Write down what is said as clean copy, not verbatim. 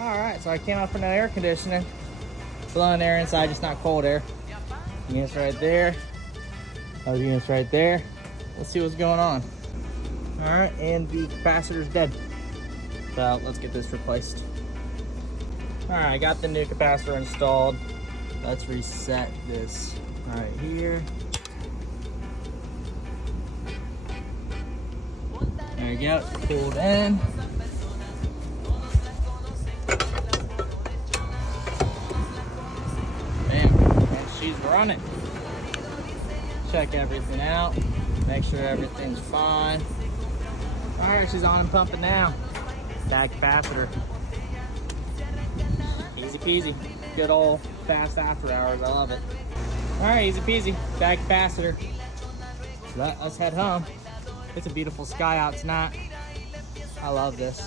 All right, so I came out for no air conditioning. Blowing air inside, just not cold air. Units right there. Other units right there. Let's see what's going on. All right, and the capacitor's dead. So let's get this replaced. All right, I got the new capacitor installed. Let's reset this right here. There you go, pulled in. Bam, and she's running. Check everything out, make sure everything's fine. All right, she's on and pumping now. That capacitor. Easy peasy. Good old fast after hours, I love it. All right, easy peasy, that capacitor. Let's head home. It's a beautiful sky out tonight. I love this.